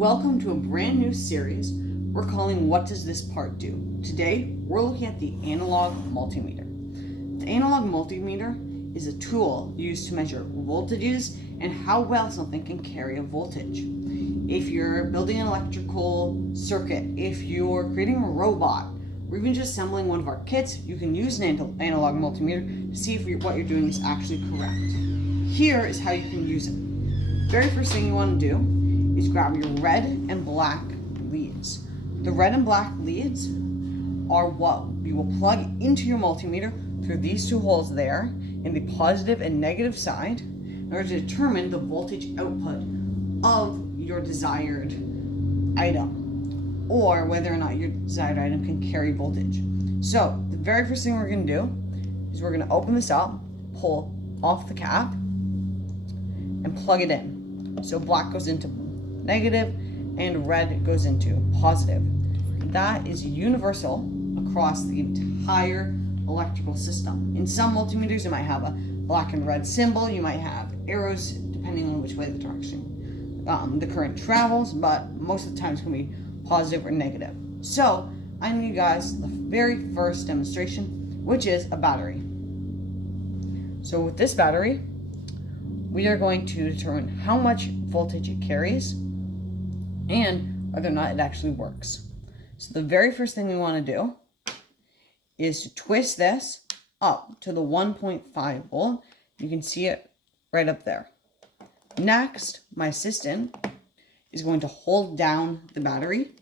Welcome to a brand new series we're calling What Does This Part Do? Today, we're looking at the analog multimeter. The analog multimeter is a tool used to measure voltages and how well something can carry a voltage. If you're building an electrical circuit, if you're creating a robot, or even just assembling one of our kits, you can use an analog multimeter to see if what you're doing is actually correct. Here is how you can use it. Very first thing you want to do is grab your red and black leads. The red and black leads are what you will plug into your multimeter through these two holes there in the positive and negative side in order to determine the voltage output of your desired item, or whether or not your desired item can carry voltage. So the very first thing we're going to do is we're going to open this up, pull off the cap, and plug it in. So black goes into negative and red goes into positive. That is universal across the entire electrical system. In some multimeters, you might have a black and red symbol. You might have arrows depending on which way the direction the current travels, but most of the time it's going to be positive or negative. So I need you guys the very first demonstration, which is a battery. So with this battery, we are going to determine how much voltage it carries and whether or not it actually works. So the very first thing we want to do is to twist this up to the 1.5 volt. You can see it right up there. Next, my assistant is going to hold down the battery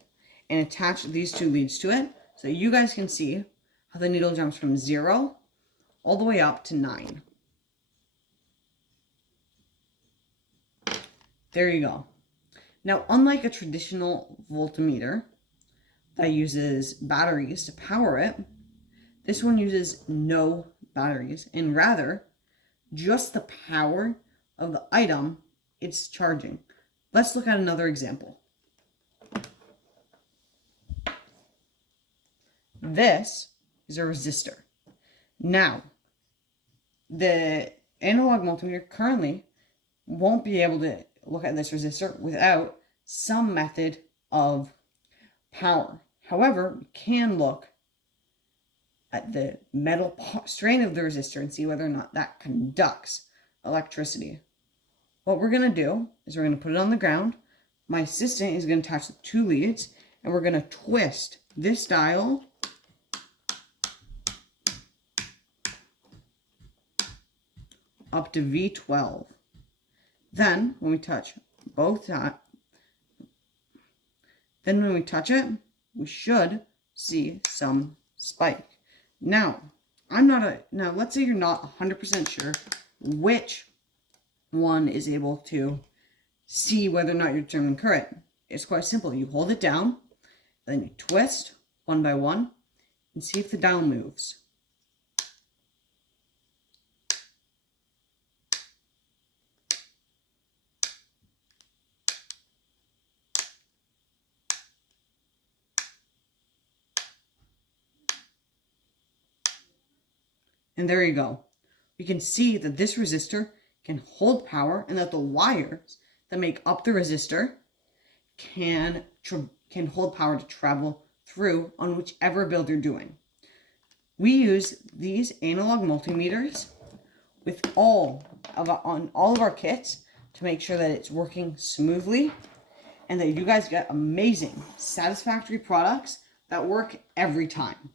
and attach these two leads to it so you guys can see how the needle jumps from 0 all the way up to 9. There you go. Now, unlike a traditional voltmeter that uses batteries to power it, this one uses no batteries, and rather just the power of the item it's charging. Let's look at another example. This is a resistor. Now, the analog multimeter currently won't be able to look at this resistor without some method of power. However, we can look at the metal strain of the resistor and see whether or not that conducts electricity. What we're going to do is we're going to put it on the ground. My assistant is going to attach the two leads, and we're going to twist this dial up to V12. Then, when we touch it, we should see some spike. Now, let's say you're not 100% sure which one is able to see whether or not you're determining current. It's quite simple. You hold it down, then you twist one by one, and see if the dial moves. And there you go. We can see that this resistor can hold power and that the wires that make up the resistor can hold power to travel through on whichever build you're doing. We use these analog multimeters on all of our kits to make sure that it's working smoothly and that you guys get amazing, satisfactory products that work every time.